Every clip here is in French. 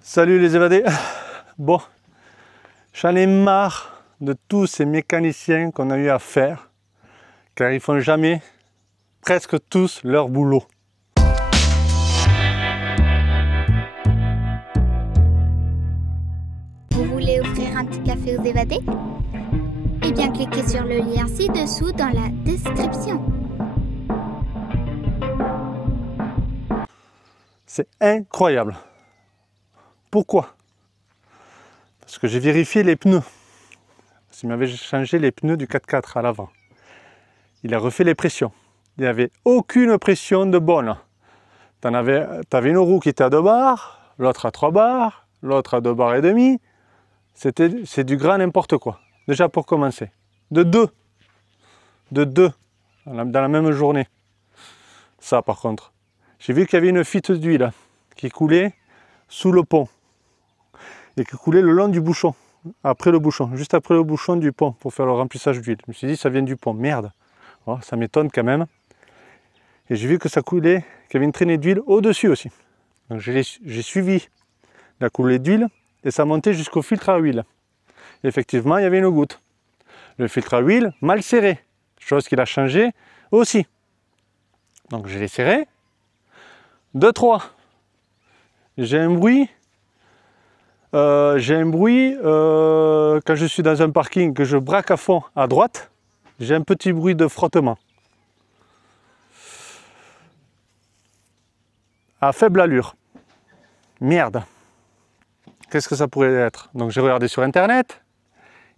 Salut les évadés. Bon, j'en ai marre de tous ces mécaniciens qu'on a eu à faire, car ils font jamais, presque tous, leur boulot. Vous voulez offrir un petit café aux évadés? Eh bien, cliquez sur le lien ci-dessous dans la description. C'est incroyable. Pourquoi? Parce que j'ai vérifié les pneus. Parce qu'il m'avait changé les pneus du 4x4 à l'avant. Il a refait les pressions. Il n'y avait aucune pression de bonne. Tu avais une roue qui était à 2 barres, l'autre à 3 barres, l'autre à 2 barres et demi. C'est du grand n'importe quoi. Déjà pour commencer. De deux dans la même journée. Ça par contre. J'ai vu qu'il y avait une fuite d'huile qui coulait sous le pont. Et qui coulait le long du bouchon. Après le bouchon. Juste après le bouchon du pont pour faire le remplissage d'huile. Je me suis dit ça vient du pont. Merde. Oh, ça m'étonne quand même. Et j'ai vu que ça coulait, qu'il y avait une traînée d'huile au-dessus aussi. Donc j'ai suivi la coulée d'huile et ça montait jusqu'au filtre à huile. Et effectivement, il y avait une goutte. Le filtre à huile mal serré, chose qu'il a changé aussi. Donc je l'ai serré. 2, 3. J'ai un bruit. Quand je suis dans un parking, que je braque à fond à droite, j'ai un petit bruit de frottement. À faible allure. Merde. Qu'est-ce que ça pourrait être? Donc j'ai regardé sur internet.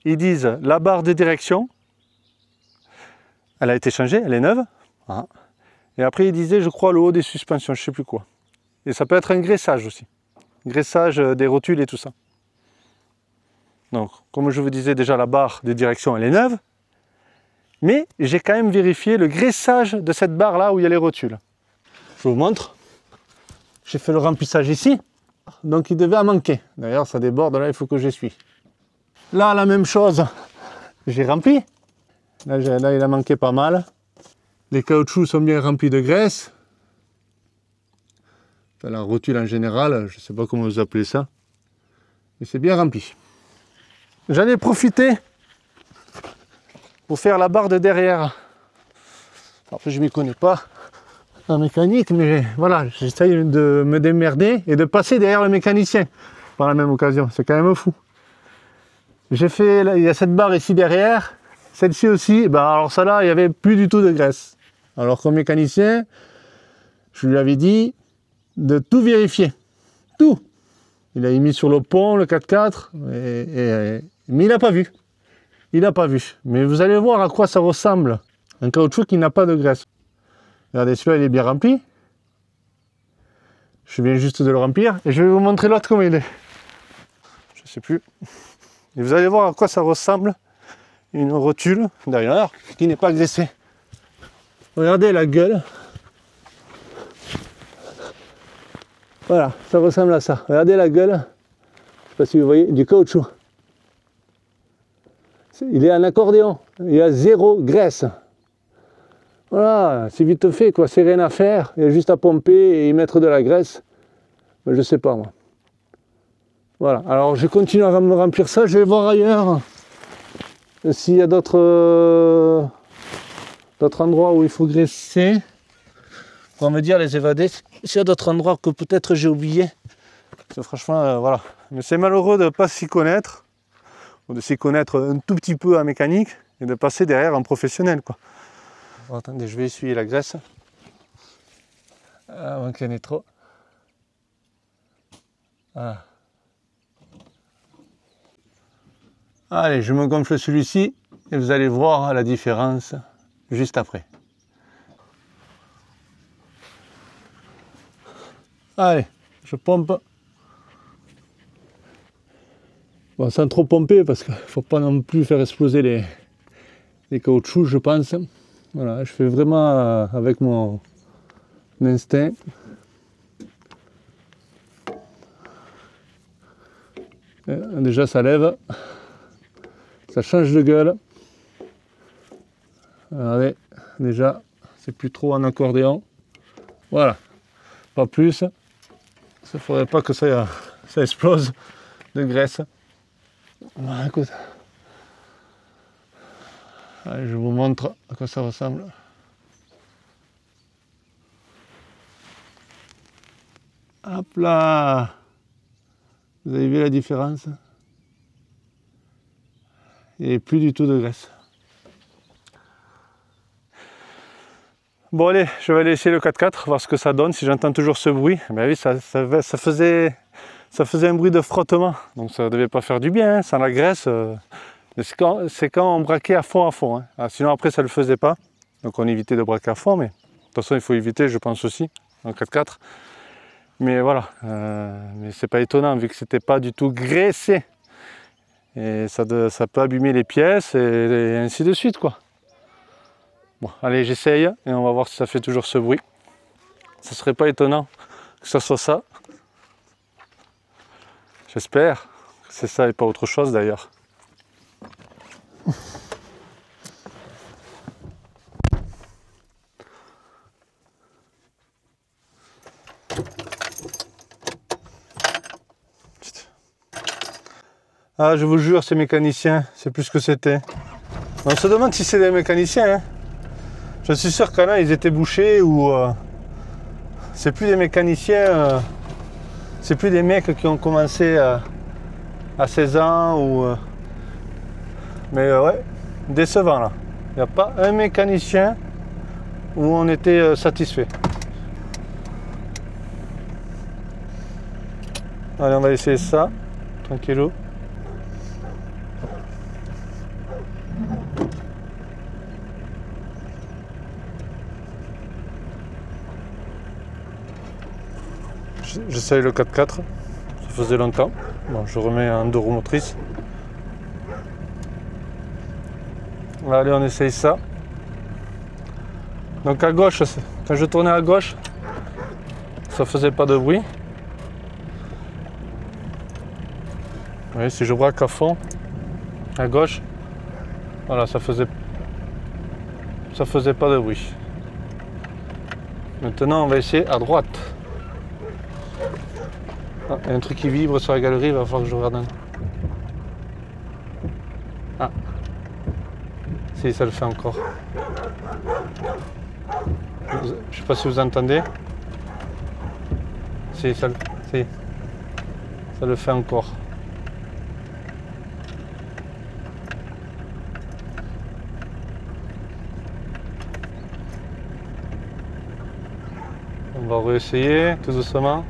Ils disent la barre de direction, elle a été changée, elle est neuve. Ah. Et après ils disaient, je crois, le haut des suspensions, je ne sais plus quoi. Et ça peut être un graissage aussi. Graissage des rotules et tout ça. Donc, comme je vous disais déjà, la barre de direction, elle est neuve. Mais j'ai quand même vérifié le graissage de cette barre-là où il y a les rotules. Je vous montre. J'ai fait le remplissage ici. Donc, il devait en manquer. D'ailleurs, ça déborde, là, il faut que j'essuie. Là, la même chose. J'ai rempli. Là, il a manqué pas mal. Les caoutchoucs sont bien remplis de graisse. Enfin, la rotule en général, je ne sais pas comment vous appelez ça. Mais c'est bien rempli. J'en ai profité pour faire la barre de derrière. Après, je ne m'y connais pas en mécanique, mais voilà, j'essaye de me démerder et de passer derrière le mécanicien par la même occasion. C'est quand même fou. J'ai fait, il y a cette barre ici derrière, celle-ci aussi. Alors celle-là, il n'y avait plus du tout de graisse. Alors comme mécanicien, je lui avais dit de tout vérifier. Tout. Il a mis sur le pont, le 4x4, mais il n'a pas vu. Il n'a pas vu. Mais vous allez voir à quoi ça ressemble. Un caoutchouc qui n'a pas de graisse. Regardez, celui-là, il est bien rempli. Je viens juste de le remplir. Et je vais vous montrer l'autre comment il est. Je ne sais plus. Et vous allez voir à quoi ça ressemble. Une rotule, d'ailleurs, qui n'est pas graissée. Regardez la gueule. Voilà, ça ressemble à ça. Regardez la gueule. Je ne sais pas si vous voyez, du caoutchouc. Il est en accordéon. Il y a 0 graisse. Voilà, c'est vite fait, quoi. C'est rien à faire. Il y a juste à pomper et y mettre de la graisse. Mais je ne sais pas, moi. Voilà. Alors, je continue à me remplir ça. Je vais voir ailleurs s'il y a d'autres endroits où il faut graisser. Pour me dire, les évadés, s'il y a d'autres endroits que peut-être j'ai oublié. Franchement, voilà. Mais c'est malheureux de ne pas s'y connaître, ou de s'y connaître un tout petit peu en mécanique, et de passer derrière en professionnel, quoi. Bon, attendez, je vais essuyer la graisse. Avant qu'il y en ait trop. Voilà. Allez, je me gonfle celui-ci, et vous allez voir la différence juste après. Allez, je pompe. Bon, sans trop pomper parce qu'il ne faut pas non plus faire exploser les caoutchoucs, je pense. Voilà, je fais vraiment avec mon instinct. Et déjà, ça lève. Ça change de gueule. Regardez, déjà, c'est plus trop en accordéon. Voilà, pas plus. Il ne faudrait pas que ça ça explose de graisse. Voilà, écoute. Allez, je vous montre à quoi ça ressemble. Hop là! Vous avez vu la différence? Il n'y a plus du tout de graisse. Bon allez, je vais aller essayer le 4x4, voir ce que ça donne. Si j'entends toujours ce bruit, ben oui, ça faisait un bruit de frottement. Donc ça ne devait pas faire du bien, hein, sans la graisse. C'est quand on braquait à fond. Hein. Ah, sinon après ça ne le faisait pas. Donc on évitait de braquer à fond, mais de toute façon il faut éviter, je pense aussi, en 4x4. Mais voilà, mais c'est pas étonnant vu que c'était pas du tout graissé. Et ça peut abîmer les pièces et ainsi de suite quoi. Bon, allez, j'essaye et on va voir si ça fait toujours ce bruit. Ce serait pas étonnant que ça soit ça. J'espère que c'est ça et pas autre chose d'ailleurs. Ah, je vous jure, ces mécaniciens, c'est plus ce que c'était. On se demande si c'est des mécaniciens. Hein. Je suis sûr qu'en a, ils étaient bouchés ou... c'est plus des mécaniciens, c'est plus des mecs qui ont commencé à 16 ans ou... mais ouais, décevant là. Il n'y a pas un mécanicien où on était satisfait. Allez, on va essayer ça, tranquillou. J'essaye le 4x4, ça faisait longtemps. Bon, je remets en 2 roues motrices. Allez, on essaye ça. Donc à gauche, quand je tournais à gauche, ça faisait pas de bruit. Oui, si je braque à fond, à gauche, voilà, ça faisait pas de bruit. Maintenant, on va essayer à droite. Ah, il y a un truc qui vibre sur la galerie, il va falloir que je regarde. Ah, si, ça le fait encore. Je sais pas si vous entendez. Si, ça le fait encore. On va réessayer tout doucement.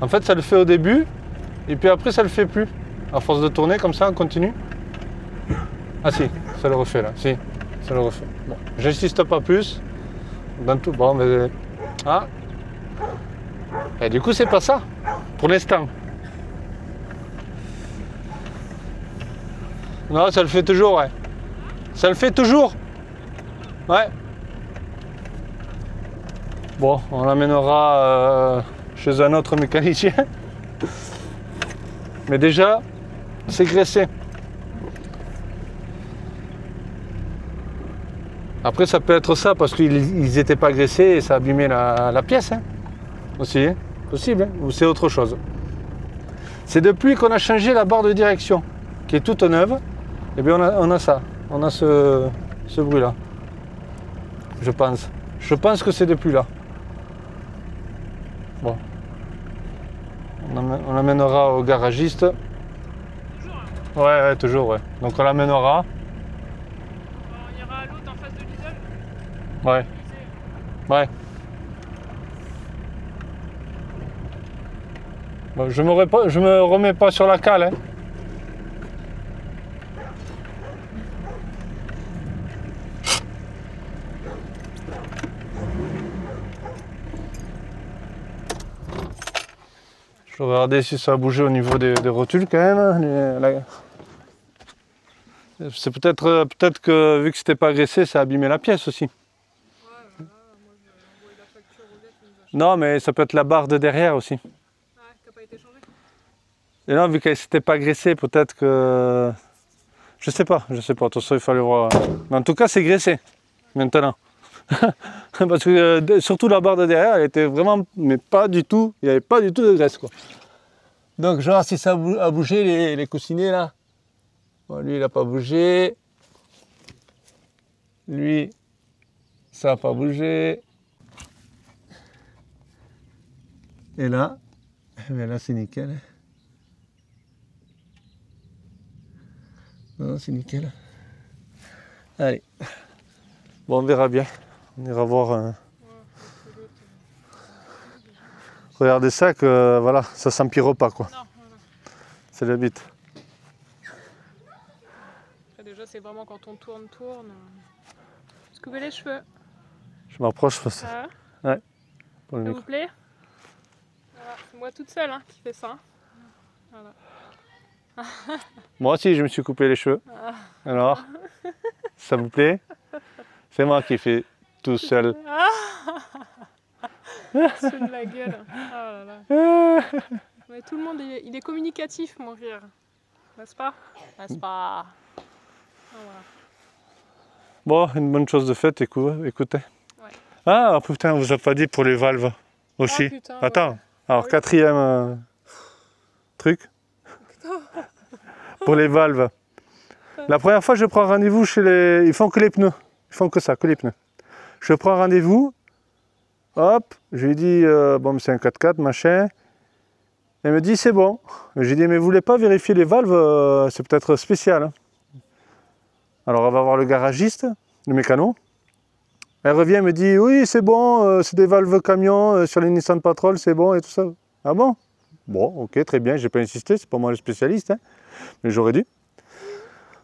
En fait, ça le fait au début, et puis après, ça le fait plus. À force de tourner comme ça, on continue. Ah si, ça le refait là. Si, ça le refait. Bon, j'insiste pas plus. Dans tout. Bon, mais ah. Et du coup, c'est pas ça pour l'instant. Non, ça le fait toujours, ouais. Ça le fait toujours. Ouais. Bon, on l'amènera chez un autre mécanicien. Mais déjà, c'est graissé. Après, ça peut être ça parce qu'ils n'étaient pas graissés et ça abîmait la pièce. Hein. Aussi, hein. Possible. Hein. Ou c'est autre chose. C'est depuis qu'on a changé la barre de direction, qui est toute neuve. Et bien on a ça. On a ce bruit-là. Je pense. Je pense que c'est depuis là. Bon. On l'amènera au garagiste. Ouais, toujours, ouais. Donc on l'amènera. On ira à l'autre en face de Lidl. Ouais. Ouais. Bon, je me remets pas sur la cale, hein. Je vais regarder si ça a bougé au niveau des rotules quand même. C'est peut-être que vu que c'était pas graissé, ça a abîmé la pièce aussi. Ouais, voilà, moi j'ai envoyé la facture au gars qui nous a Non, mais ça peut être la barre de derrière aussi. Ouais, qui n'a pas été changée. Et non, vu qu'elle s'était pas graissée, peut-être que... Je sais pas. De toute façon, il fallait voir. Mais en tout cas, c'est graissé, maintenant. Parce que surtout la barre de derrière, elle était vraiment... Mais pas du tout, il n'y avait pas du tout de graisse, quoi. Donc, je vais voir si ça a bougé, les coussinets, là. Bon, lui, il n'a pas bougé. Lui, ça n'a pas bougé. Et là, là c'est nickel. Non, c'est nickel. Allez. Bon, on verra bien. On ira voir. Regardez ça, que voilà, ça s'empire pas, quoi. Non, voilà. C'est le but. Après, déjà, c'est vraiment quand on tourne. Se couper les cheveux. Je m'approche parce que... Ah, Ouais. Pour le ça micro. vous plaît? Voilà, c'est moi toute seule qui fais ça. Voilà. Moi aussi, je me suis coupé les cheveux. Alors, ça vous plaît? C'est moi qui fais tout seul. C'est de la gueule. Oh là là. Mais tout le monde, il est communicatif, mon rire. N'est-ce pas? N'est-ce pas? Ah, voilà. Bon, une bonne chose de faite, écoutez. Ouais. Ah, putain, on vous a pas dit pour les valves aussi. Ah, putain, Attends, ouais. alors Oui. quatrième truc. Pour les valves. La première fois, je prends rendez-vous chez les... Ils font que les pneus. Ils font que ça, que les pneus. Je prends rendez-vous. Hop, je lui dis, bon, c'est un 4x4, machin. Elle me dit, c'est bon. J'ai dit, mais vous voulez pas vérifier les valves? C'est peut-être spécial. Hein. Alors, on va voir le garagiste, le mécano. Elle revient, elle me dit, oui, c'est bon, c'est des valves camion sur les Nissan Patrol, c'est bon et tout ça. Ah bon? Bon, ok, très bien, j'ai pas insisté, c'est pas moi le spécialiste, hein, mais j'aurais dû.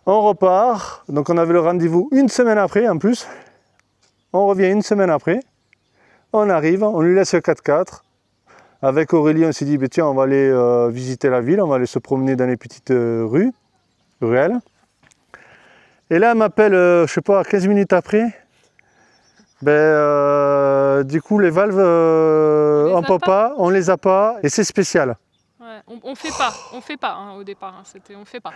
On repart, donc on avait le rendez-vous une semaine après en plus. On revient une semaine après. On arrive, on lui laisse le 4x4. Avec Aurélie, on s'est dit, bah, tiens, on va aller visiter la ville, on va aller se promener dans les petites ruelles. Et là, elle m'appelle, je sais pas, 15 minutes après. Du coup, les valves, on peut pas, on les a pas, et c'est spécial. Ouais, on fait pas hein, au départ. Hein, on fait pas.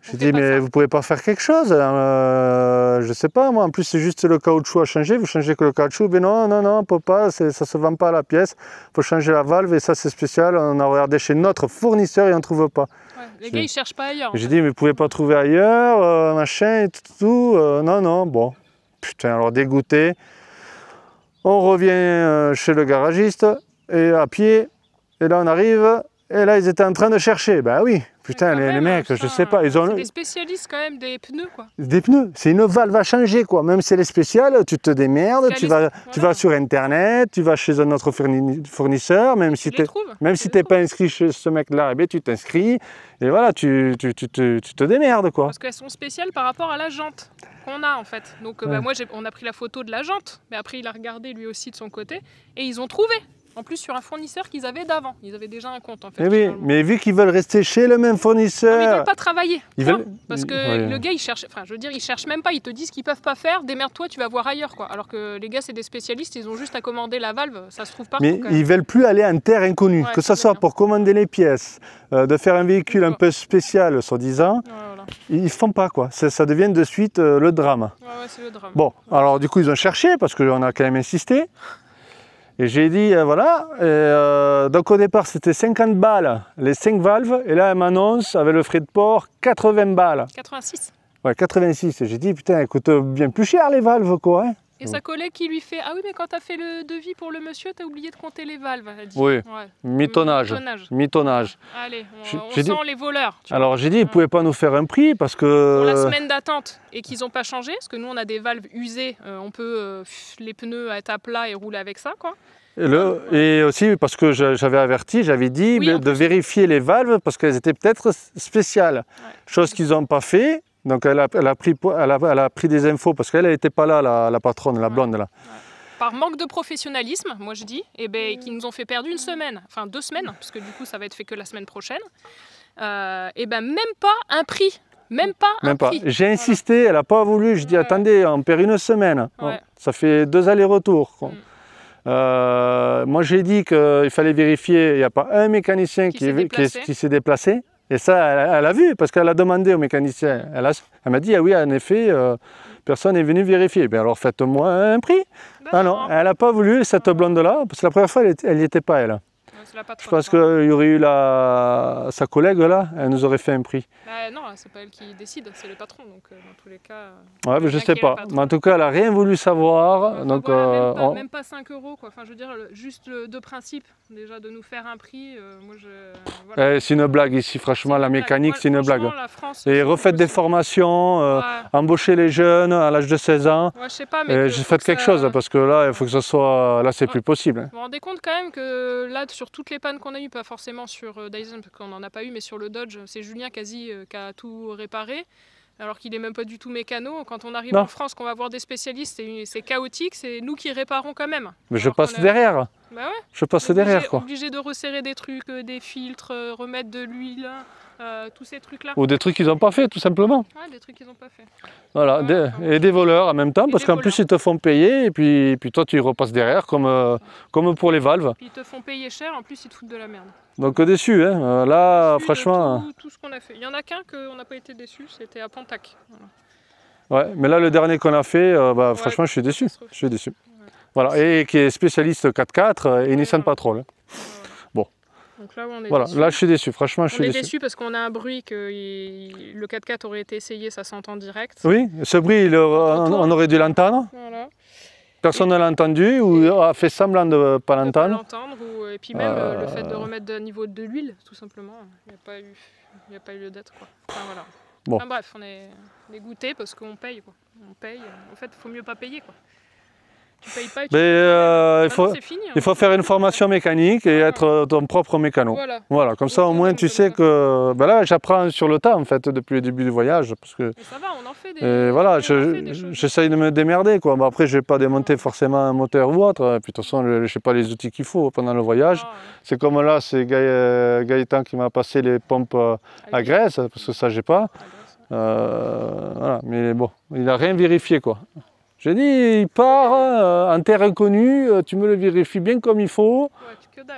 J'ai dit, mais vous pouvez pas faire quelque chose, je sais pas, moi, en plus c'est juste le caoutchouc à changer, vous changez que le caoutchouc, mais non, on peut pas, ça se vend pas à la pièce, il faut changer la valve et ça c'est spécial, on a regardé chez notre fournisseur et on ne trouve pas. Ouais, les gars ils cherchent pas ailleurs. J'ai dit, mais vous pouvez pas trouver ailleurs, machin et tout, non, bon, putain, alors dégoûté. On revient chez le garagiste et à pied, et là on arrive, et là ils étaient en train de chercher, ben oui. Putain, les mecs, je sais pas, ils ont... C'est des spécialistes quand même des pneus, quoi. Des pneus, c'est une valve à changer, quoi. Même si elle est spéciale, tu te démerdes, tu vas sur Internet, tu vas chez un autre fournisseur, même si tu n'es pas inscrit chez ce mec-là, eh bien, tu t'inscris, et voilà, tu te démerdes, quoi. Parce qu'elles sont spéciales par rapport à la jante qu'on a, en fait. Donc, moi, on a pris la photo de la jante, mais après, il a regardé lui aussi de son côté, et ils ont trouvé. En plus, sur un fournisseur qu'ils avaient d'avant. Ils avaient déjà un compte, en fait. Oui, mais vu qu'ils veulent rester chez le même fournisseur... Non, mais ils veulent pas travailler. Parce que ouais. le gars, il cherche... Enfin, je veux dire, ils cherchent même pas. Ils te disent qu'ils peuvent pas faire. Démerde-toi, tu vas voir ailleurs, quoi. Alors que les gars, c'est des spécialistes. Ils ont juste à commander la valve. Ça se trouve partout. Mais ils veulent plus aller en terre inconnue. Ouais, que ce soit pour commander les pièces, de faire un véhicule un peu spécial, soi-disant. Ouais, voilà. Ils font pas, quoi. Ça devient de suite le drame. Ouais, c'est le drame. Bon, alors du coup, ils ont cherché, parce qu'on a quand même insisté. Et j'ai dit, voilà, donc au départ c'était 50 balles, les 5 valves, et là elle m'annonce, avec le frais de port, 80 balles. 86. Ouais, 86. Et j'ai dit, putain, elle coûte bien plus cher les valves, quoi. Hein. Et sa collègue qui lui fait, ah oui, mais quand t'as fait le devis pour le monsieur, t'as oublié de compter les valves. Elle dit. Oui, Ouais. mitonnage. Allez, on J'ai sent dit... les voleurs. Alors j'ai dit, ils ne pouvaient pas nous faire un prix, parce que... Pour la semaine d'attente, et qu'ils n'ont pas changé, parce que nous on a des valves usées, on peut les pneus être à plat et rouler avec ça, quoi. Et aussi parce que j'avais averti, j'avais dit de vérifier les valves, parce qu'elles étaient peut-être spéciales. Ouais. Chose qu'ils n'ont pas fait. Donc elle a pris des infos, parce qu'elle n'était pas là, la patronne, la blonde, là. Ouais. Par manque de professionnalisme, moi je dis, qui nous ont fait perdre une semaine, enfin 2 semaines, parce que du coup ça va être fait que la semaine prochaine, même pas un prix. Même pas. J'ai insisté, elle n'a pas voulu. Je dis, attendez, on perd une semaine. Ouais. Ça fait 2 allers-retours. Moi j'ai dit qu'il fallait vérifier, il n'y a pas un mécanicien qui s'est déplacé. Et ça, elle a vu, parce qu'elle a demandé au mécanicien. Elle m'a dit, ah oui, en effet, personne n'est venu vérifier. Bien alors faites-moi un prix. Ah non, elle n'a pas voulu, cette blonde-là, parce que la première fois, elle n'y était pas, elle. Je pense qu'il y aurait eu sa collègue là, elle nous aurait fait un prix. Non, c'est pas elle qui décide, c'est le patron, donc dans tous les cas... Ouais, mais je sais pas, mais en tout cas elle n'a rien voulu savoir. Donc, voilà, même pas 5 € quoi, enfin je veux dire, juste de principe, déjà de nous faire un prix, moi voilà. C'est une blague ici, franchement, la mécanique c'est une blague. La France, et refaites des formations, embauchez les jeunes à l'âge de 16 ans, je sais pas, mais faites quelque chose, parce que là il faut que ce soit, là c'est plus possible. Vous vous rendez compte quand même que là, sur toutes les pannes qu'on a eues, pas forcément sur Dyson, parce qu'on n'en a pas eu, mais sur le Dodge, c'est Julien quasi qui a tout réparé, alors qu'il n'est même pas du tout mécano. Quand on arrive en France, qu'on va voir des spécialistes, c'est chaotique, c'est nous qui réparons quand même. Mais je passe derrière. Bah ouais. Je passe derrière quoi. Obligé de resserrer des trucs, des filtres, remettre de l'huile, tous ces trucs-là. Ou des trucs qu'ils n'ont pas fait tout simplement. Ouais, des trucs qu'ils n'ont pas fait. Voilà, et des voleurs en même temps, parce qu'en plus ils te font payer, et puis toi tu repasses derrière, comme pour les valves. Puis ils te font payer cher, en plus ils te foutent de la merde. Donc déçu, hein. Là déçu franchement... Tout ce qu'on a fait. Il y en a qu'un qu'on n'a pas été déçu, c'était à Pantac. Voilà. Ouais, mais là le dernier qu'on a fait, franchement je suis déçu. Je suis déçu. Ouais. Voilà, et qui est spécialiste 4x4 et Nissan Patrol. Bon. Donc là, on est voilà, là je suis déçu, franchement je suis déçu. On est déçu parce qu'on a un bruit que le 4x4 aurait été essayé, ça s'entend direct. Oui, ce bruit, on aurait dû l'entendre. Voilà. Personne ne l'a entendu ou a fait semblant de ne pas l'entendre. Et puis même le fait de remettre à niveau de l'huile, tout simplement, il n'y a pas eu lieu d'être. Enfin, voilà. Bon. Enfin, bref, on est dégoûté parce qu'on paye. Quoi. On paye. En fait, il faut mieux pas payer. Quoi. Tu payes pas et il faut faire une formation mécanique et être ton propre mécano. Voilà, comme ça au moins tu sais que... Ben là j'apprends sur le tas en fait depuis le début du voyage. Parce que, et ça va, on en fait des... voilà, j'essaye de me démerder quoi. Bon, après je ne vais pas démonter forcément un moteur ou autre. Et puis de toute façon je sais pas les outils qu'il faut pendant le voyage. C'est comme là, c'est Gaëtan qui m'a passé les pompes à graisse, parce que ça j'ai pas. Voilà. Mais bon, il n'a rien vérifié quoi. J'ai dit, il part en terre inconnue, tu me le vérifies bien comme il faut.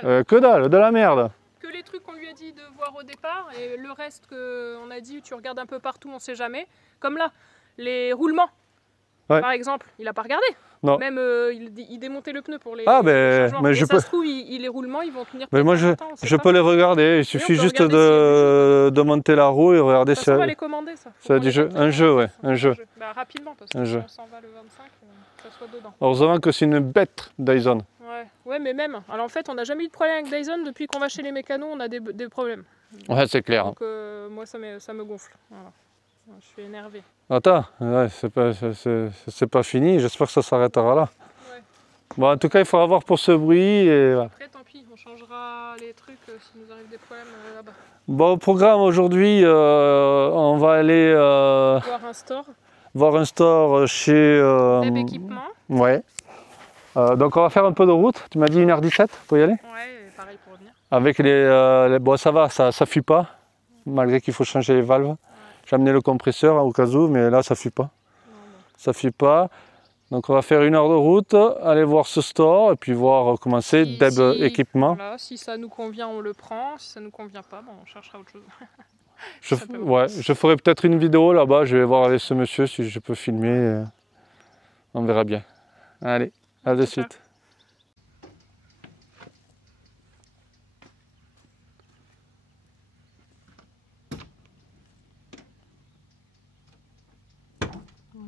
Ouais, que dalle, de la merde. Que les trucs qu'on lui a dit de voir au départ et le reste qu'on a dit, tu regardes un peu partout, on ne sait jamais. Comme là, les roulements, par exemple, il n'a pas regardé. Non. Même il démontait le pneu pour les changements. Mais ça se trouve, les roulements, ils vont tenir plus longtemps. Je peux les regarder, il suffit juste de monter la roue et regarder ça. On va les commander, ça. C'est un jeu, ouais. Un jeu. Bah, rapidement, parce que si on s'en va le 25, que ça soit dedans. Heureusement que c'est une bête Dyson. Ouais, mais même. Alors en fait, on n'a jamais eu de problème avec Dyson. Depuis qu'on va chez les mécanos, on a des problèmes. Ouais, c'est clair. Donc moi, ça me gonfle. Voilà. Je suis énervé. Attends, c'est pas fini, j'espère que ça s'arrêtera là. Ouais. Bon, en tout cas, il faudra voir pour ce bruit. Et... Après, tant pis, on changera les trucs s'il nous arrive des problèmes là-bas. Bon, au programme aujourd'hui, on va aller voir un store chez... Deb Équipement. Ouais. Donc on va faire un peu de route, tu m'as dit 1h17 pour y aller? Ouais, pareil pour revenir. Avec les... Bon, ça va, ça fuit pas, malgré qu'il faut changer les valves. J'ai amené le compresseur au cas où, mais là ça fuit pas. Ça fuit pas. Donc on va faire 1 heure de route, aller voir ce store et puis voir comment c'est, Deb Équipement. Voilà, si ça nous convient, on le prend. Si ça nous convient pas, bon, on cherchera autre chose. Je ferai peut-être une vidéo là-bas, je vais voir avec ce monsieur si je peux filmer. On verra bien. Allez, à de suite.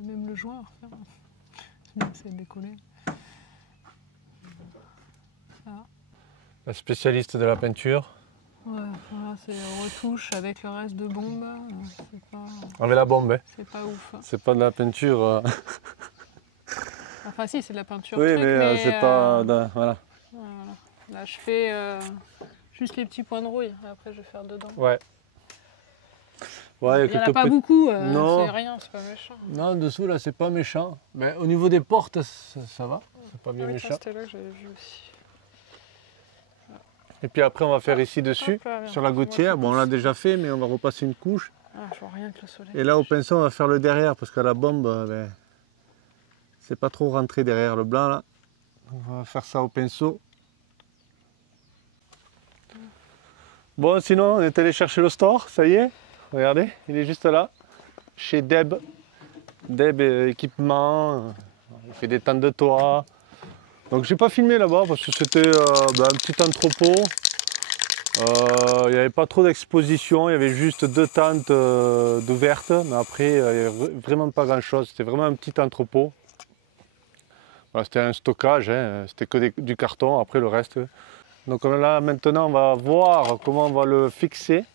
Même le joint à refaire. Sinon c'est décollé. La spécialiste de la peinture. Ouais, voilà, c'est retouche avec le reste de bombe. Avec la bombe, hein. C'est pas ouf. C'est pas de la peinture. Enfin si, c'est de la peinture. Oui, mais c'est pas... Voilà. Là je fais juste les petits points de rouille. Après je vais faire dedans. Ouais. Ouais, il n'y en a pas beaucoup, c'est rien, c'est pas méchant. Non, dessous là c'est pas méchant. Mais au niveau des portes, ça va, c'est pas bien méchant. C'était là que j'avais vu aussi. Et puis après on va faire ici dessus, sur la gouttière. Bon on l'a déjà fait, mais on va repasser une couche. Je vois rien que le soleil. Et là au pinceau on va faire le derrière, parce qu'à la bombe, c'est pas trop rentré derrière le blanc là. On va faire ça au pinceau. Bon, sinon, on est allé chercher le store, ça y est. Regardez, il est juste là, chez Deb. Deb équipement, il fait des tentes de toit. Donc j'ai pas filmé là-bas parce que c'était un petit entrepôt. Il n'y avait pas trop d'exposition, il y avait juste 2 tentes d'ouvertes, mais après il n'y avait vraiment pas grand-chose. C'était vraiment un petit entrepôt. Voilà, c'était un stockage, hein. C'était que du carton, après le reste. Donc là maintenant on va voir comment on va le fixer.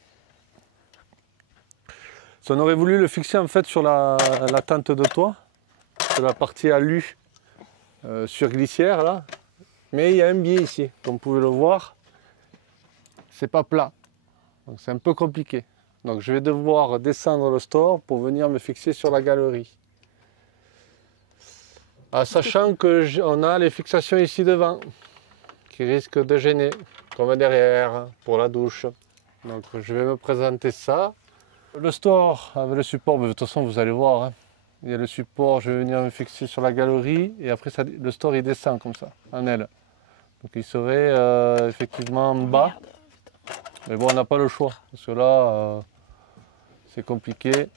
On aurait voulu le fixer en fait sur la tente de toit, sur la partie alu sur glissière là. Mais il y a un biais ici, comme vous pouvez le voir, c'est pas plat. Donc c'est un peu compliqué. Donc je vais devoir descendre le store pour venir me fixer sur la galerie. Sachant qu'on a les fixations ici devant, qui risquent de gêner, comme derrière, pour la douche. Donc je vais me présenter ça. Le store avec le support, de toute façon vous allez voir, hein. Il y a le support, je vais venir me fixer sur la galerie et après le store il descend comme ça, en L. Donc il serait effectivement en bas. Mais bon, on n'a pas le choix, parce que là c'est compliqué.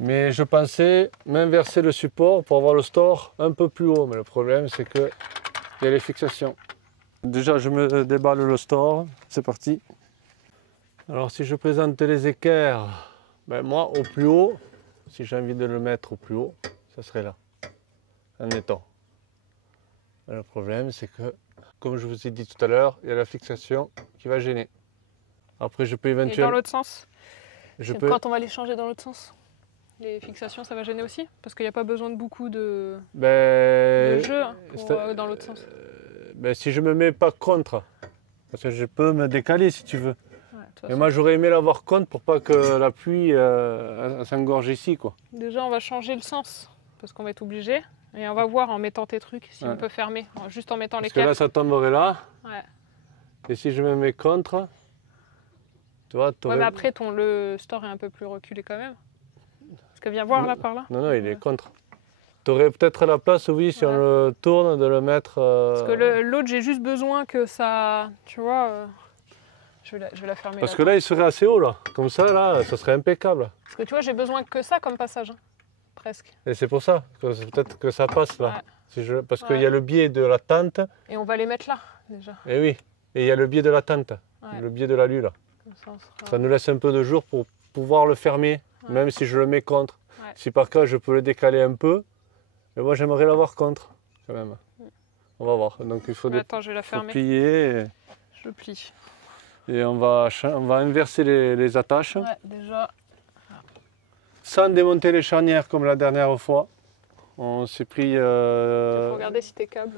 Mais je pensais m'inverser le support pour avoir le store un peu plus haut. Mais le problème c'est qu'il y a les fixations. Déjà je me déballe le store, c'est parti. Alors si je présente les équerres, moi au plus haut, si j'ai envie de le mettre au plus haut, ça serait là, en étant. Le problème c'est que, comme je vous ai dit tout à l'heure, il y a la fixation qui va gêner. Après je peux éventuellement... Et dans l'autre sens Quand on va les changer dans l'autre sens, les fixations ça va gêner aussi? Parce qu'il n'y a pas besoin de beaucoup de jeu hein, dans l'autre sens. Si je me mets pas contre, parce que je peux me décaler si tu veux. Mais moi j'aurais aimé l'avoir contre pour pas que la pluie s'engorge ici quoi. Déjà on va changer le sens parce qu'on va être obligé et on va voir en mettant tes trucs si on peut fermer, juste en mettant l'équerre. Parce que là ça tomberait là. Ouais. Et si je me mets contre, tu vois, mais après le store est un peu plus reculé quand même. Parce que viens voir là par là. Non, il est contre. Tu aurais peut-être la place, oui, si on le tourne, de le mettre... Parce que l'autre j'ai juste besoin que ça, tu vois... Je vais la fermer. Parce que là, il serait assez haut, là. Comme ça, là, ça serait impeccable. Parce que tu vois, j'ai besoin que ça comme passage, hein. Presque. Et c'est pour ça, peut-être que ça passe, là. Ouais. Parce qu'il y a le biais de la tente. Et on va les mettre là, déjà. Et oui. Et il y a le biais de la tente, le biais de l'alu, là. Ça nous laisse un peu de jour pour pouvoir le fermer, même si je le mets contre. Ouais. Si par cas, je peux le décaler un peu. Mais moi, j'aimerais l'avoir contre, quand même. On va voir. Donc, il faut, attends, je vais la fermer. Plier. Je plie. Et on va inverser les attaches. Ouais, déjà. Sans démonter les charnières comme la dernière fois. On s'est pris... Il faut regarder si tes câbles...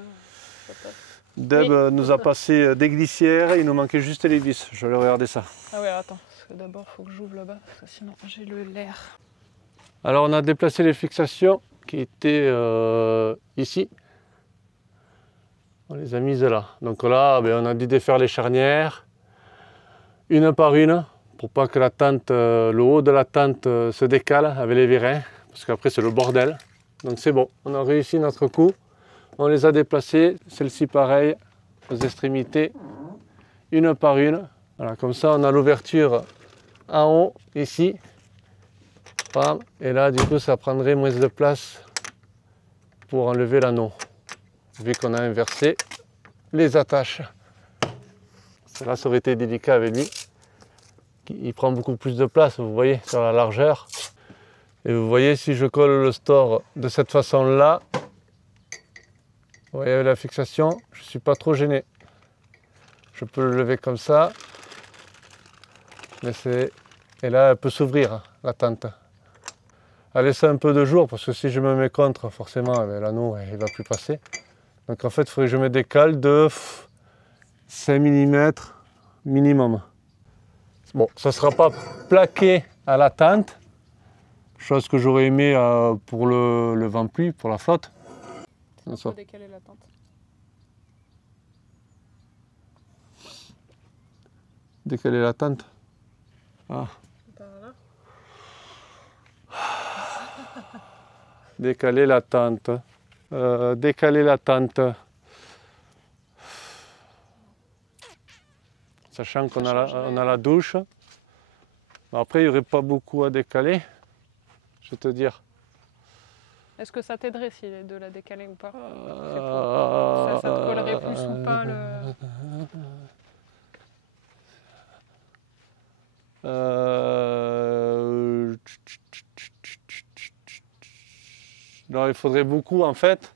Deb nous a passé des glissières, il nous manquait juste les vis. Je vais regarder ça. Ah ouais, attends, parce que d'abord il faut que j'ouvre là-bas, parce que sinon j'ai l'air. Alors on a déplacé les fixations qui étaient ici. On les a mises là. Donc là, on a dû défaire les charnières. Une par une, pour pas que la tente, le haut de la tente se décale avec les vérins, parce qu'après c'est le bordel. Donc c'est bon, on a réussi notre coup. On les a déplacées, celle-ci pareil, aux extrémités, une par une. Voilà, comme ça on a l'ouverture en haut, ici. Bam. Et là du coup ça prendrait moins de place pour enlever l'anneau, vu qu'on a inversé les attaches. Là, ça aurait été délicat avec lui. Il prend beaucoup plus de place, vous voyez, sur la largeur. Et vous voyez, si je colle le store de cette façon-là, vous voyez, avec la fixation, je ne suis pas trop gêné. Je peux le lever comme ça. Et là, elle peut s'ouvrir, la tente. À laisser un peu de jour, parce que si je me mets contre, forcément, l'anneau, il ne va plus passer. Donc en fait, il faudrait que je me décale de 5 mm minimum. Bon, ça ne sera pas plaqué à la tente, chose que j'aurais aimé pour le vent-pluie, pour la flotte. Il faut décaler la tente. Décaler la tente. Ah. Par là. Décaler la tente. Décaler la tente. Sachant qu'on a la douche. Après, il n'y aurait pas beaucoup à décaler, je vais te dire. Est-ce que ça t'aiderait de la décaler ou pas? Ça te collerait plus ou pas Non, il faudrait beaucoup en fait.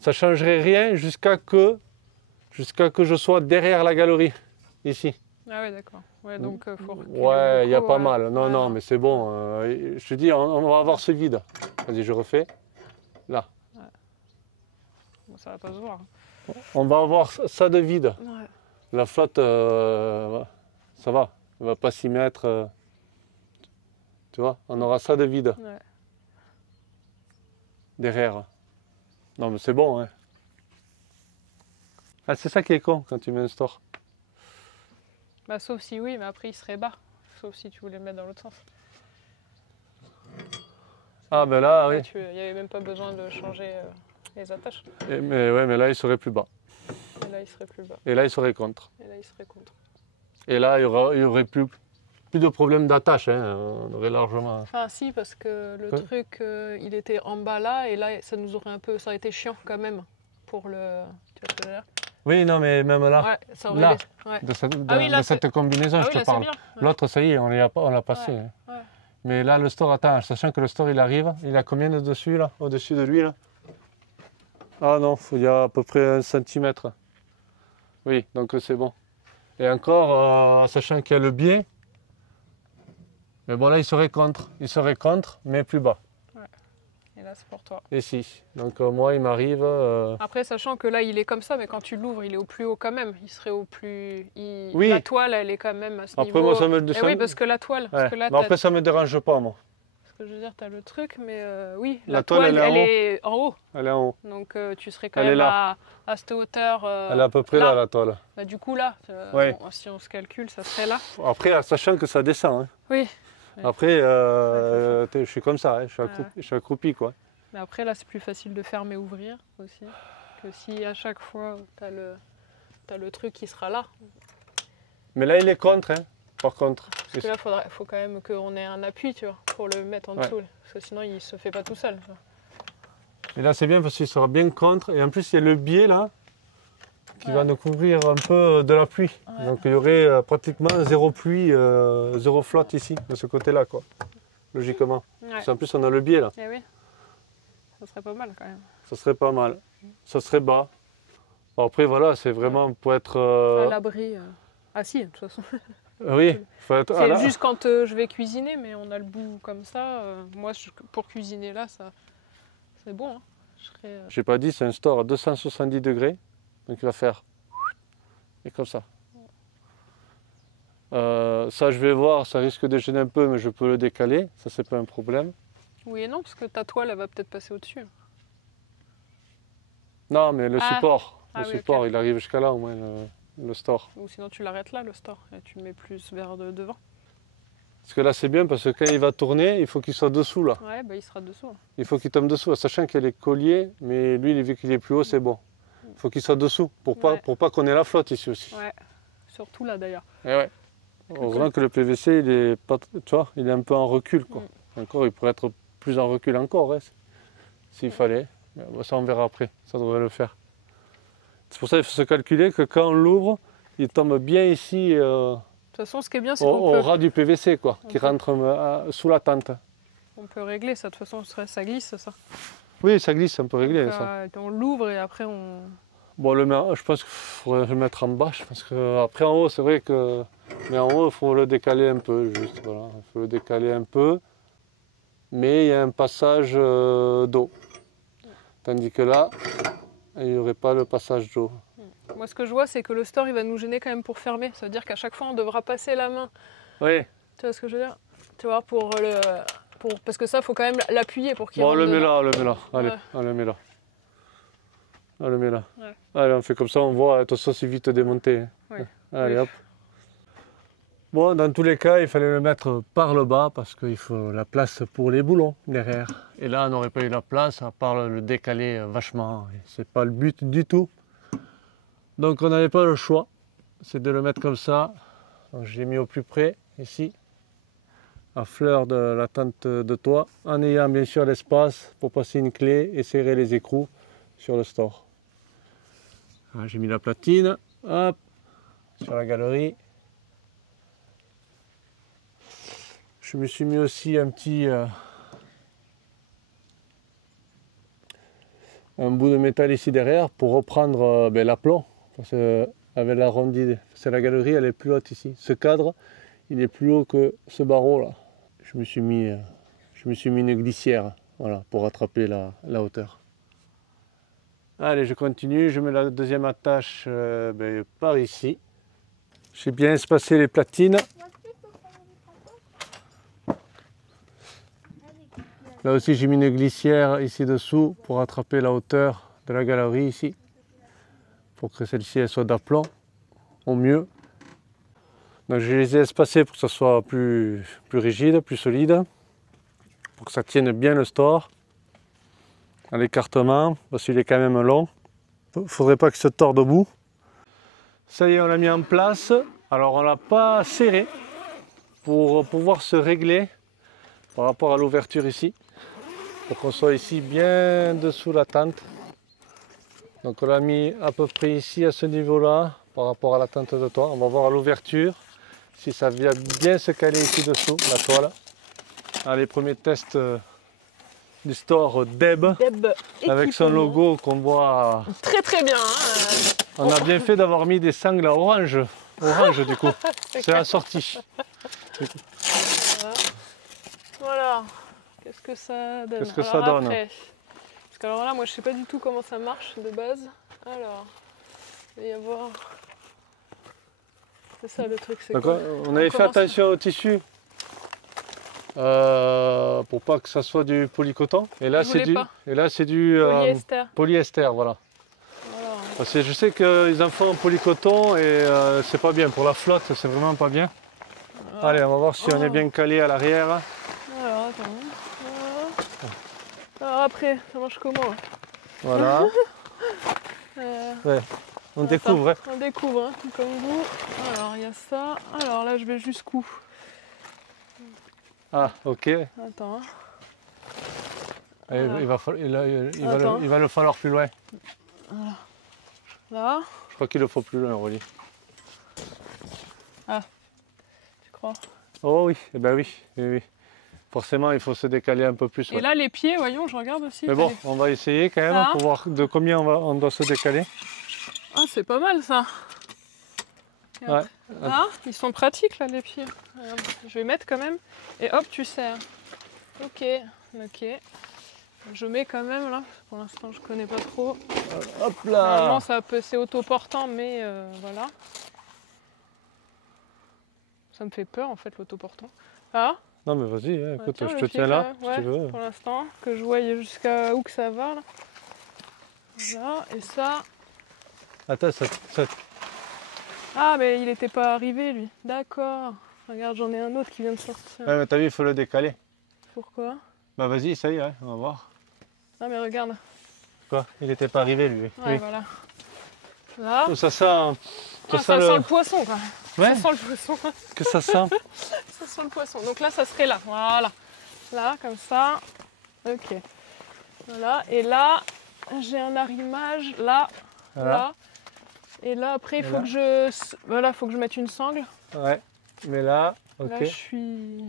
Ça ne changerait rien jusqu'à que je sois derrière la galerie, ici. Ah ouais, d'accord. Ouais, donc faut ouais, il y a pas mal. Non, non, mais c'est bon. Je te dis, on va avoir ce vide. Vas-y, je refais. Là. Ouais. Bon, ça va pas se voir. On va avoir ça de vide. Ouais. La flotte, ça va. On va pas s'y mettre. Tu vois, on aura ça de vide. Ouais. Derrière. Non, mais c'est bon, hein. Ah, c'est ça qui est con quand tu mets un store. Bah, sauf si oui, mais après il serait bas. Sauf si tu voulais le mettre dans l'autre sens. Ah, ben là, oui. Il n'y avait même pas besoin de changer les attaches. Mais là, il serait plus bas. Et là, il serait plus bas. Et là, il serait contre. Et là, il serait contre. Et là, il y aurait plus de problème d'attache. Hein. On aurait largement. Enfin, si, parce que le truc, il était en bas là, et là, ça nous aurait un peu. Ça aurait été chiant quand même pour le. Tu vois ce que je veux dire? Oui, non, mais même là. Ouais, ça aurait là, ouais. de cette combinaison, je te parle. Ouais. L'autre, ça y est, on l'a passé. Ouais. Hein. Ouais. Mais là, le store, attends, sachant que le store, il arrive, il a combien de dessus, là, au-dessus de lui, là? Ah non, il y a à peu près 1 centimètre. Oui, donc c'est bon. Et encore, sachant qu'il y a le biais, mais bon, là, il serait contre, mais plus bas. Ouais. Et là, c'est pour toi. Et si. Donc moi, il m'arrive... Après, sachant que là, il est comme ça, mais quand tu l'ouvres, il est au plus haut quand même. Il serait au plus... Oui. La toile, elle est quand même à ce niveau. Après, moi, ça me... oui, parce que la toile... Ouais. Parce que là, mais après, ça me dérange pas, moi. Parce que je veux dire, tu as le truc, mais oui, la toile, elle est en haut. Elle est en haut. Donc tu serais quand même à cette hauteur. Elle est à peu près là, la toile. Bah, du coup, là, ouais. Bon, si on se calcule, ça serait là. Après, sachant que ça descend. Hein. Oui. Après, je suis comme ça, hein. Je suis accroupi, quoi. Mais après, là, c'est plus facile de fermer et ouvrir aussi. Que si à chaque fois, tu as le truc qui sera là. Mais là, il est contre, hein. Par contre. Parce que là, il faut quand même qu'on ait un appui, tu vois, pour le mettre en dessous. Parce que sinon, il ne se fait pas tout seul. Et là, c'est bien parce qu'il sera bien contre. Et en plus, il y a le biais, là, qui va nous couvrir un peu de la pluie. Ouais. Donc, il y aurait pratiquement zéro pluie, zéro flotte ici, de ce côté-là, quoi. Logiquement. Ouais. Parce qu'en plus, on a le biais, là. Eh oui. Ça serait pas mal, quand même. Ça serait pas mal. Ça serait bas. Bon, après, voilà, c'est vraiment pour être... à l'abri. Ah si, de toute façon. Oui, c'est juste quand je vais cuisiner, mais on a le bout comme ça. Moi, pour cuisiner là, c'est bon. Hein. J'ai pas dit, c'est un store à 270 degrés, donc il va faire et comme ça. Ça, je vais voir, ça risque de gêner un peu, mais je peux le décaler, ça c'est pas un problème. Oui et non, parce que ta toile, elle va peut-être passer au-dessus. Non, mais le support, oui, okay. Il arrive jusqu'à là au moins. Le store. Ou sinon tu l'arrêtes là, le store, et tu le mets plus vers devant. Parce que là c'est bien, parce que quand il va tourner, il faut qu'il soit dessous là. Ouais, bah il sera dessous. Il faut qu'il tombe dessous, sachant qu'il est collier, mais lui, vu qu'il est plus haut, c'est bon. Il faut qu'il soit dessous, pour pas qu'on ait la flotte ici aussi. Ouais, surtout là d'ailleurs. Ouais. Heureusement que le PVC, il est, pas, tu vois, il est un peu en recul, quoi. Encore, il pourrait être plus en recul encore, hein, s'il fallait. Mais ça, on verra après, ça devrait le faire. C'est pour ça qu'il faut se calculer que quand on l'ouvre, il tombe bien ici de toute façon, ce qui est bien, c'est au ras du PVC, quoi, qui rentre sous la tente. On peut régler ça, de toute façon, ça glisse ça. Oui, ça glisse, on peut régler ça. On l'ouvre et après on... Bon, je pense qu'il faudrait le mettre en bas, parce qu'après en haut, c'est vrai que... Mais en haut, il faut le décaler un peu, juste, voilà. Il faut le décaler un peu, mais il y a un passage d'eau. Tandis que là, il n'y aurait pas le passage d'eau. Moi, ce que je vois, c'est que le store, il va nous gêner quand même pour fermer. Ça veut dire qu'à chaque fois, on devra passer la main. Oui. Tu vois ce que je veux dire? Tu vois, parce que ça, il faut quand même l'appuyer pour qu'il rentre dedans. On le met là. Allez, on le met là. On le met là. Ouais. Allez, on fait comme ça, on voit. De toute façon, c'est vite démonté. Ouais. Allez, hop. Bon, dans tous les cas, il fallait le mettre par le bas parce qu'il faut la place pour les boulons derrière. Et là, on n'aurait pas eu la place à part le décaler vachement. C'est pas le but du tout. Donc on n'avait pas le choix, c'est de le mettre comme ça. Donc, je l'ai mis au plus près, ici, à fleur de la tente de toit, en ayant bien sûr l'espace pour passer une clé et serrer les écrous sur le store. J'ai mis la platine, hop, sur la galerie. Je me suis mis aussi un petit un bout de métal ici derrière pour reprendre l'aplomb. Parce que avec l'arrondi, c'est la galerie, elle est plus haute ici. Ce cadre, il est plus haut que ce barreau là. Je me suis mis une glissière, voilà, pour rattraper la hauteur. Allez, je continue, je mets la deuxième attache par ici. J'ai bien espacé les platines. Là aussi, j'ai mis une glissière ici dessous pour rattraper la hauteur de la galerie ici. Pour que celle-ci soit d'aplomb au mieux. Donc je les ai espacés pour que ça soit plus rigide, plus solide. Pour que ça tienne bien le store. À l'écartement, parce qu'il est quand même long. Il ne faudrait pas qu'il se torde au bout. Ça y est, on l'a mis en place. Alors on ne l'a pas serré pour pouvoir se régler par rapport à l'ouverture ici. Pour qu'on soit ici bien dessous la tente. Donc on l'a mis à peu près ici à ce niveau-là par rapport à la tente de toit. On va voir à l'ouverture si ça vient bien se caler ici dessous, la toile. Allez, premier test du store Deb avec son logo qu'on voit très très bien. Hein. On a bien fait d'avoir mis des sangles orange du coup. C'est assorti. Voilà. Qu'est-ce que ça donne? Qu'est-ce que ça donne? Après, parce que alors là, moi je sais pas du tout comment ça marche de base. Alors, il va y avoir. C'est ça le truc, c'est quoi? On avait fait attention au tissu pour pas que ça soit du polycoton. Et là c'est du polyester, voilà. Parce que je sais qu'ils en font en polycoton et c'est pas bien. Pour la flotte, c'est vraiment pas bien. Voilà. Allez, on va voir si on est bien calé à l'arrière. Alors, attends. Alors après, ça marche comment? Voilà. Ouais, on découvre. Hein. On découvre, hein, comme vous. Alors, il y a ça. Alors là, je vais jusqu'où? Ah, ok. Attends. Voilà. Il va le falloir plus loin. Voilà. Là. Je crois qu'il le faut plus loin, Rolly. Ah, tu crois? Oh oui, eh ben oui, oui. Forcément, il faut se décaler un peu plus. Et là, les pieds, voyons, je regarde aussi. Mais bon, on va essayer quand même pour voir de combien on doit se décaler. Ah, c'est pas mal ça. Ouais. Ah, ils sont pratiques là, les pieds. Regarde, je vais mettre quand même. Et hop, tu serres. Ok, ok. Je mets quand même là. Pour l'instant, je connais pas trop. Hop là. Normalement, c'est autoportant, mais voilà. Ça me fait peur en fait, l'autoportant. Ah. Non mais vas-y, hein, écoute, je te tiens là, si tu veux. Pour l'instant, que je voie jusqu'à où que ça va là. Voilà, et ça. Attends, ça... Ah mais il n'était pas arrivé lui. D'accord. Regarde, j'en ai un autre qui vient de sortir. Ouais mais t'as vu, il faut le décaler. Pourquoi? Bah vas-y, ça y est, hein, on va voir. Ah mais regarde. Quoi? Il n'était pas arrivé lui. Ouais, oui. Voilà. Là. Ça sent... Ça sent le poisson quoi. Ouais. Ça sent le poisson. Que ça sent? Ça sent le poisson. Donc là, ça serait là. Voilà. Là, comme ça. Ok. Voilà. Et là, j'ai un arrimage. Là. Voilà. Là. Et là, après, il faut que je... Voilà, faut que je mette une sangle. Ouais. Mais là, ok. Là, je suis...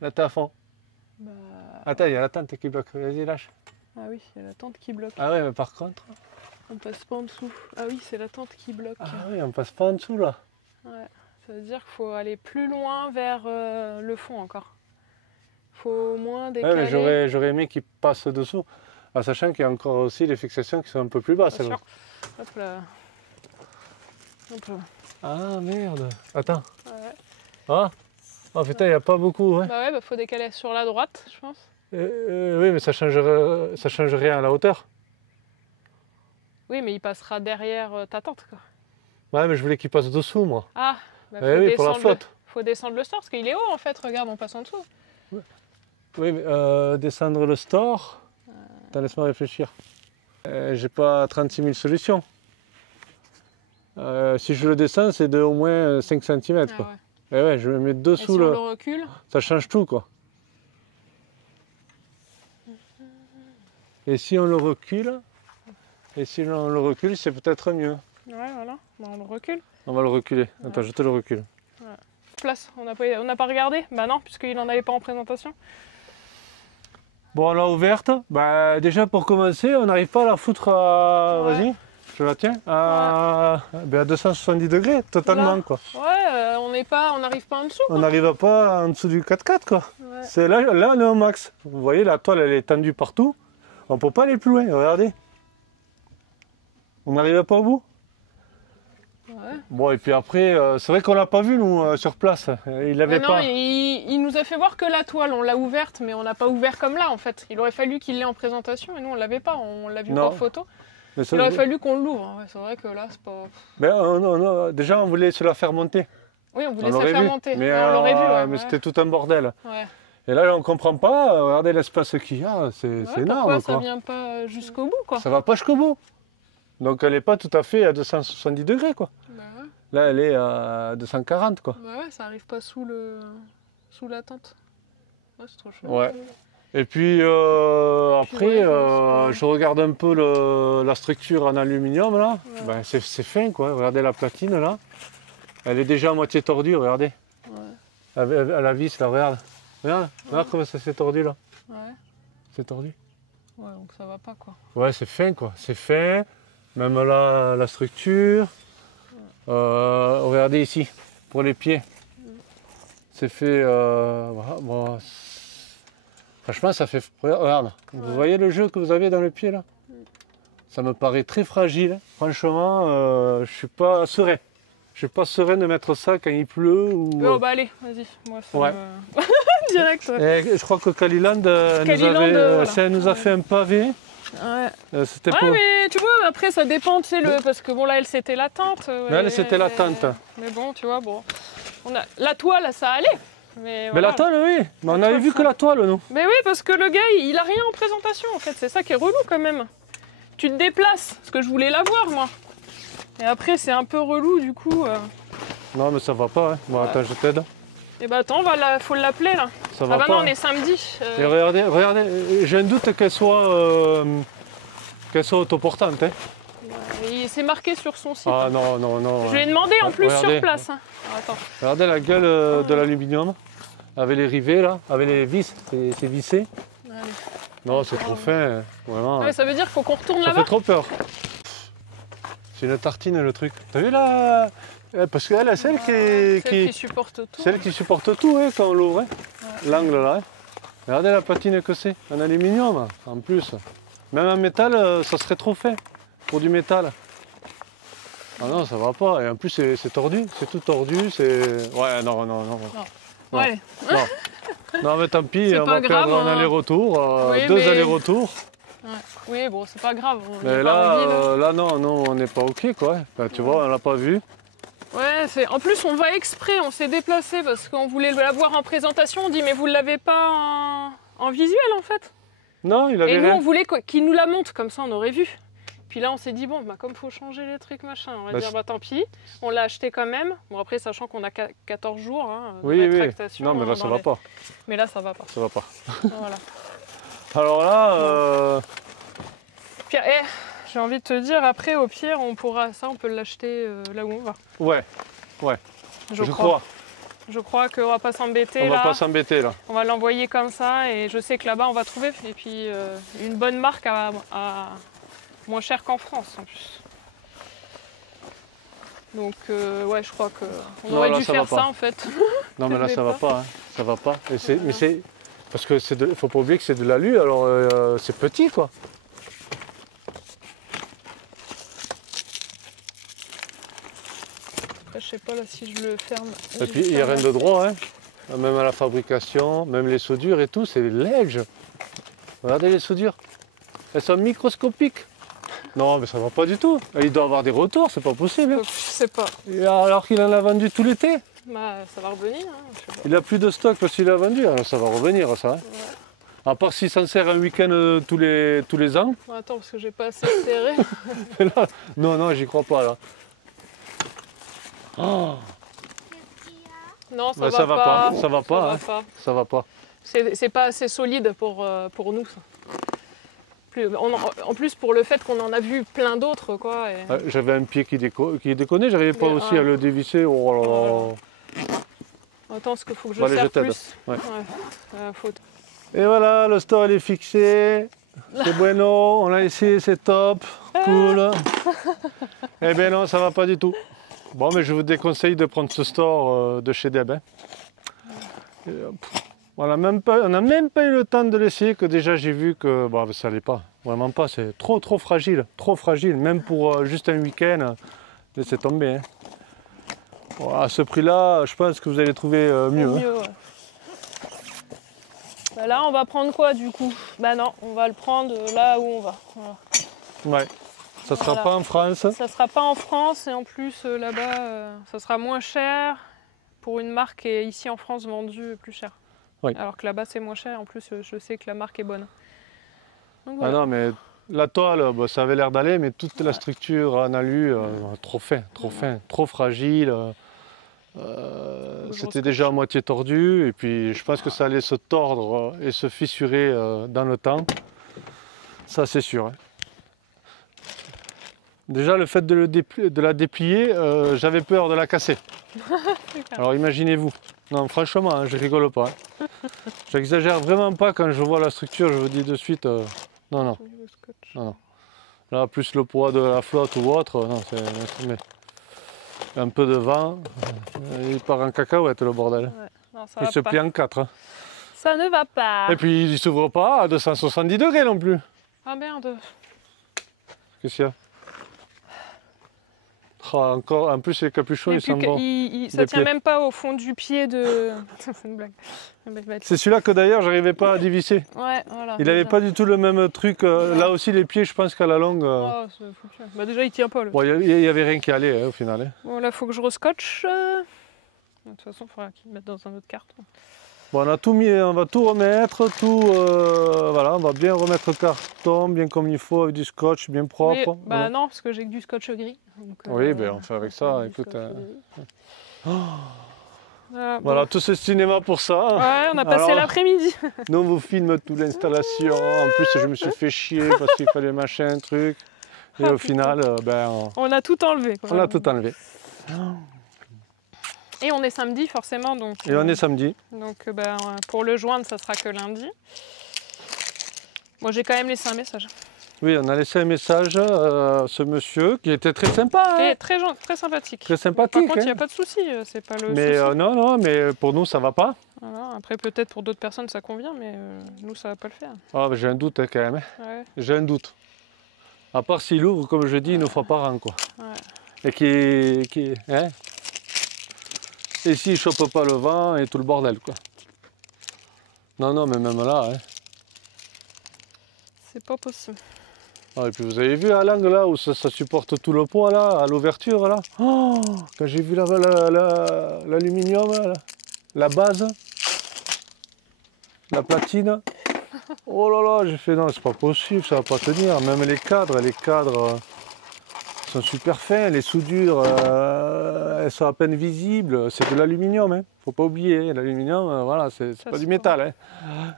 Là, t'es à fond. Bah... Attends, il y a la tente qui bloque. Vas-y, lâche. Ah oui, il y a la tente qui bloque. Ah ouais, mais par contre... On passe pas en dessous. Ah oui, c'est la tente qui bloque. Ah oui, on passe pas en dessous, là. Ouais. Ça veut dire qu'il faut aller plus loin vers le fond encore. Il faut au moins décaler. Ouais, mais j'aurais aimé qu'il passe dessous. En sachant qu'il y a encore aussi les fixations qui sont un peu plus basses. Hop là. Hop là. Ah merde. Attends. Ouais. Ah. Oh putain, il n'y a pas beaucoup. Ouais. Bah ouais, faut décaler sur la droite, je pense. Oui, mais ça change rien à la hauteur. Oui, mais il passera derrière ta tente, quoi. Ouais, mais je voulais qu'il passe dessous, moi. Ah. Bah, oui, pour la flotte. Faut descendre le store parce qu'il est haut en fait, regarde, on passe en dessous. Oui, mais descendre le store, attends, laisse-moi réfléchir. J'ai pas 36 000 solutions. Si je le descends, c'est de au moins 5 cm. Quoi. Ouais. Et ouais, je me mets dessous. Et si on le recule, ça change tout, quoi. Et si on le recule, c'est peut-être mieux. Ouais, voilà, bon, on le recule. On va le reculer. Attends, je te le recule. Ouais. Place, on n'a pas regardé? Bah non, puisqu'il n'en avait pas en présentation. Bon, la ouverte, bah, déjà pour commencer, on n'arrive pas à la foutre à... Ouais. Vas-y, je la tiens. À 270 degrés, totalement, là. Quoi. Ouais, on n'arrive pas en dessous. On n'arrive pas en dessous du 4x4, quoi. Ouais. C'est là, on est au max. Vous voyez, la toile, elle est tendue partout. On ne peut pas aller plus loin, regardez. On n'arrive pas au bout. Ouais. Bon, et puis après, c'est vrai qu'on l'a pas vu, nous, sur place. Il avait pas... il nous a fait voir que la toile, on l'a ouverte, mais on n'a pas ouvert comme là, en fait. Il aurait fallu qu'il l'ait en présentation, et nous, on l'avait pas, on l'a vu en photo. Mais ça, il aurait fallu qu'on l'ouvre. Ouais, c'est vrai que là, c'est pas... Mais non, déjà, on voulait se la faire monter. Oui, on voulait se la faire monter. Mais on l'aurait vu, ouais. Mais c'était tout un bordel. Ouais. Et là, on ne comprend pas. Regardez l'espace qu'il y a, c'est énorme. Pourquoi ça ne vient pas jusqu'au bout, quoi. Ça ne va pas jusqu'au bout. Donc, elle n'est pas tout à fait à 270 degrés, quoi. Bah ouais. Là, elle est à 240, quoi. Bah ouais, ça n'arrive pas sous la tente. Ouais, c'est trop chaud. Ouais. Et puis, après, je regarde un peu la structure en aluminium, là. Ouais. Ben, c'est fin, quoi. Regardez la platine, là. Elle est déjà à moitié tordue, regardez. Ouais. À la vis, là, regarde. Regarde comment ça s'est tordu, là. Ouais. C'est tordu. Ouais, donc ça va pas, quoi. Ouais, c'est fin, quoi. C'est fin. Même là, la structure. Ouais. Regardez ici, pour les pieds. C'est fait... voilà, bon, franchement, ça fait... Regarde, vous voyez le jeu que vous avez dans le pied, là? Ça me paraît très fragile. Franchement, je suis pas serein. Je suis pas serein de mettre ça quand il pleut ou... Oh bah allez, vas-y. Moi, ça me... Direct. Ouais. Et je crois que Caliland nous a fait un pavé. Ouais. C'était mais tu vois, après ça dépend, tu sais, parce que bon là, elle c'était la tente. Elle c'était la tente. Mais bon, tu vois, bon. La toile, ça allait. Mais la toile, oui. Mais on avait vu que la toile, nous. Mais oui, parce que le gars, il a rien en présentation, en fait. C'est ça qui est relou, quand même. Tu te déplaces, parce que je voulais la voir, moi. Et après, c'est un peu relou, du coup. Non, mais ça va pas, hein. Bon, attends, je t'aide. Et bah attends, faut l'appeler, là. Ça va pas, non, hein. on est samedi. Et regardez, j'ai un doute qu'elle soit autoportante, hein. C'est marqué sur son site. Ah non. Je lui ai demandé en plus sur place. Hein. Attends. Regardez la gueule de l'aluminium, avec les rivets là, avec les vis, c'est vissé. Allez. Non, c'est trop fin, vraiment. Ouais, ça veut dire qu'il faut qu'on retourne là-bas. Ça fait trop peur. C'est une tartine le truc. T'as vu là? Parce qu'elle, celle qui supporte tout. Celle qui supporte tout, hein, quand on l'ouvre. Hein. Ouais. L'angle là. Hein. Regardez la patine que c'est, en aluminium en plus. Même en métal, ça serait trop fin pour du métal. Ah non, ça va pas. Et en plus, c'est tordu, c'est tout tordu. Ouais, non. Ouais. Non, mais tant pis, on va perdre un aller-retour, oui, 2 allers-retours. Ouais. Oui, bon, c'est pas grave. Mais là, non, on n'est pas OK, quoi. Enfin, tu vois, on l'a pas vu. Ouais, en plus, on va exprès, on s'est déplacé parce qu'on voulait la voir en présentation. On dit, mais vous ne l'avez pas en visuel, en fait? Non, il avait rien. Et nous, on voulait qu'il nous la montre, comme ça, on aurait vu. Puis là, on s'est dit, bon, bah, comme il faut changer les trucs, machin, on va dire, bah tant pis. On l'a acheté quand même. Bon, après, sachant qu'on a 14 jours hein, de rétractation. Non, mais là, ça va pas. Mais là, ça va pas. Ça va pas. Voilà. Alors là... Puis, j'ai envie de te dire, après, au pire, on peut l'acheter là où on va. Ouais. Je crois. Je crois qu'on va pas s'embêter là. On va pas s'embêter là. On va l'envoyer comme ça et je sais que là-bas, on va trouver. Et puis, une bonne marque à moins cher qu'en France en plus. Donc ouais, je crois qu'on aurait dû faire ça en fait. Non mais là ça va pas, hein. Ça va pas. Mais c'est parce que faut pas oublier que c'est de l'alu, alors c'est petit quoi. Après, je sais pas là si je le ferme. Et puis il n'y a rien de droit, hein. Même à la fabrication, même les soudures et tout, c'est l'edge. Regardez les soudures, elles sont microscopiques. Non, mais ça va pas du tout. Il doit avoir des retours, c'est pas possible. Je sais pas. Et alors qu'il en a vendu tout l'été. Bah, ça va revenir. Hein, je sais pas. Il a plus de stock parce qu'il a vendu. Alors ça va revenir, ça. Hein. Ouais. À part s'il s'en sert un week-end tous les ans. Bon, attends, parce que j'ai pas assez serré. Là, non, j'y crois pas là. Oh. Non, ça, Bah, va ça va pas. Ça va pas. Ça va pas. Ça va pas. C'est pas assez solide pour nous, ça. En plus, pour le fait qu'on en a vu plein d'autres, quoi. Et... Ouais, j'avais un pied qui déconnait, j'arrivais pas aussi à le dévisser. Oh là là. Attends, parce qu'il faut que je Allez, serre je t'aide. plus. Ouais. Faut... Et voilà, le store il est fixé. C'est bueno, on l'a essayé, c'est top. Cool. Eh bien non, ça va pas du tout. Bon, mais je vous déconseille de prendre ce store de chez Deb. Hein. On n'a même pas eu le temps de l'essayer, que déjà j'ai vu que bon, ça n'allait pas. Vraiment pas, c'est trop fragile. Trop fragile, même pour juste un week-end. Laissez tomber. Hein. Bon, à ce prix-là, je pense que vous allez trouver mieux. Mieux, ouais. Bah là, on va prendre quoi du coup? Bah non, on va le prendre là où on va. Voilà. Ouais. Ça sera pas en France. Ça sera pas en France et en plus là-bas, ça sera moins cher pour une marque qui est ici en France vendue plus cher. Oui. Alors que là-bas c'est moins cher. En plus, je sais que la marque est bonne. Donc, Ah voilà. non, mais la toile, bah, ça avait l'air d'aller, mais toute la structure en alu, trop fin, trop fragile. C'était déjà à moitié tordu, et puis je pense que ça allait se tordre et se fissurer dans le temps. Ça, c'est sûr. Hein. Déjà, le fait de la déplier, j'avais peur de la casser. Alors imaginez-vous. Non, franchement, hein, je rigole pas. Hein. J'exagère vraiment pas quand je vois la structure, je vous dis de suite, non. Là, plus le poids de la flotte ou autre, non, c'est un peu de vent, il part en cacahuète le bordel. Ouais. Non, ça Il va se pas. plie en quatre. Hein. Ça ne va pas. Et puis il ne s'ouvre pas à 270 degrés non plus. Ah merde. Qu'est-ce qu'il y a? Ah, encore, en plus les capuchons ils sont bons. Ça tient même pas au fond du pied de... C'est une blague. C'est celui-là que d'ailleurs j'arrivais pas à dévisser. Ouais, voilà. Il n'avait pas du tout le même truc. Là aussi les pieds, je pense qu'à la longue... Oh, c'est foutu. Bah déjà il tient pas. Bon, il n'y avait rien qui allait hein, au final. Hein. Bon là faut que je rescotche. De toute façon il faudra qu'il mette dans un autre carton. Bon, on a tout mis, on va tout remettre, voilà, on va bien remettre le carton, bien comme il faut, avec du scotch bien propre. Oui, bah voilà. non, parce que j'ai que du scotch gris. Donc, oui, ben on fait avec ça, écoute. Voilà, tout ce cinéma pour ça. Ouais, on a passé l'après-midi. Nous, on vous filme toute l'installation. En plus, je me suis fait chier parce qu'il fallait machin, truc. Et au final, on a tout enlevé. Quoi. On a tout enlevé. Et on est samedi, forcément. Donc, et on est samedi. Donc, pour le joindre, ça sera que lundi. Moi, j'ai quand même laissé un message. Oui, on a laissé un message à ce monsieur qui était très sympa. Hein. Et très sympathique. Très sympathique. Par contre, il n'y a hein. pas de souci. C'est pas le mais souci. non, mais pour nous, ça va pas. Voilà. Après, peut-être pour d'autres personnes, ça convient, mais nous, ça va pas le faire. Ah, j'ai un doute hein, quand même. Ouais. J'ai un doute. À part s'il ouvre, comme je dis, une fois par an, quoi. Ouais. Et qui hein. Et s'il chope pas le vent et tout le bordel, quoi. Non, mais même là, hein. C'est pas possible. Ah, et puis vous avez vu à l'angle là où ça supporte tout le poids là, à l'ouverture là. Oh, quand j'ai vu l'aluminium, la base, la platine. Oh là là, j'ai fait non, c'est pas possible, ça va pas tenir. Même les cadres sont super fins, les soudures, elles sont à peine visibles. C'est de l'aluminium, hein. Faut pas oublier, l'aluminium, voilà, c'est pas du métal. Hein.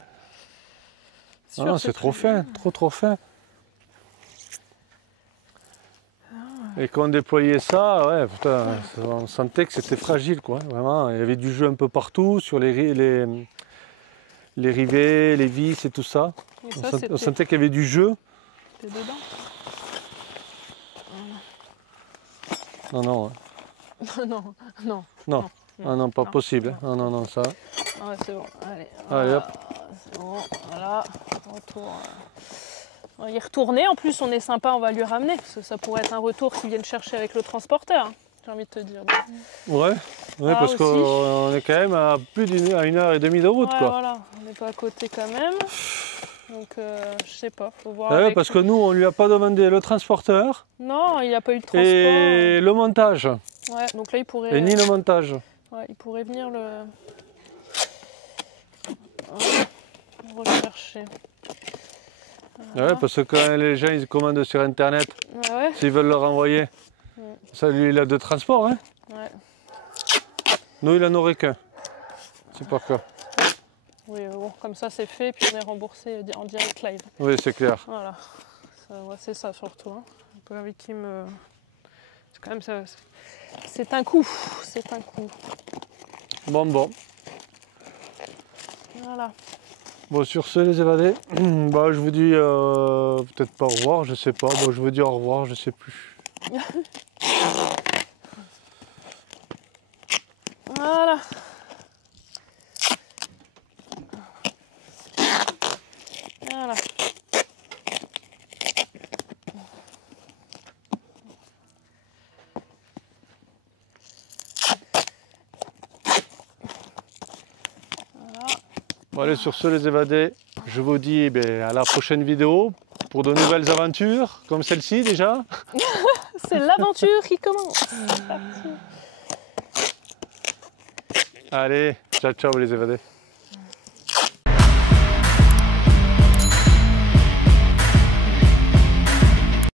Ah, c'est trop fin, trop fin. Et quand on déployait ça, ouais, putain, on sentait que c'était fragile, quoi. Vraiment, il y avait du jeu un peu partout, sur les rivets, les vis et tout ça. On sentait qu'il y avait du jeu. T'es dedans? Non. Non. Ah non, pas possible. Non, ça. Ouais, c'est bon. Allez, hop. C'est bon, voilà. Retour. On va y retourner. En plus, on est sympa, on va lui ramener. Parce que ça pourrait être un retour qu'ils viennent chercher avec le transporteur. Hein, j'ai envie de te dire. Ouais, parce qu'on est quand même à plus d'1 heure et demie de route, quoi. Voilà, on n'est pas à côté quand même. Donc je sais pas, faut voir. Ouais, parce que nous, on lui a pas demandé le transporteur. Non, il n'y a pas eu de transport. Et le montage. Ouais, donc là il pourrait. Et ni le montage. Ouais, il pourrait venir le rechercher. Voilà. Ouais, parce que quand les gens ils commandent sur internet, ouais. S'ils veulent le renvoyer, ça lui il a de transport. Hein. Ouais. Nous il en aurait qu'un. C'est pas quoi. Oui, bon, comme ça c'est fait, puis on est remboursé en direct live. Oui, c'est clair. Voilà, c'est ça surtout. Hein. Un peu avec qui me. C'est quand même ça. C'est un coup. C'est un coup. Bon. Voilà. Bon, sur ce, les évadés, bah, je vous dis peut-être pas au revoir, je sais pas. Bon, je vous dis au revoir, je sais plus. Voilà. Voilà. Bon, allez, sur ce, les évadés, je vous dis à la prochaine vidéo pour de nouvelles aventures, comme celle-ci déjà. C'est l'aventure qui commence. Allez, ciao les évadés.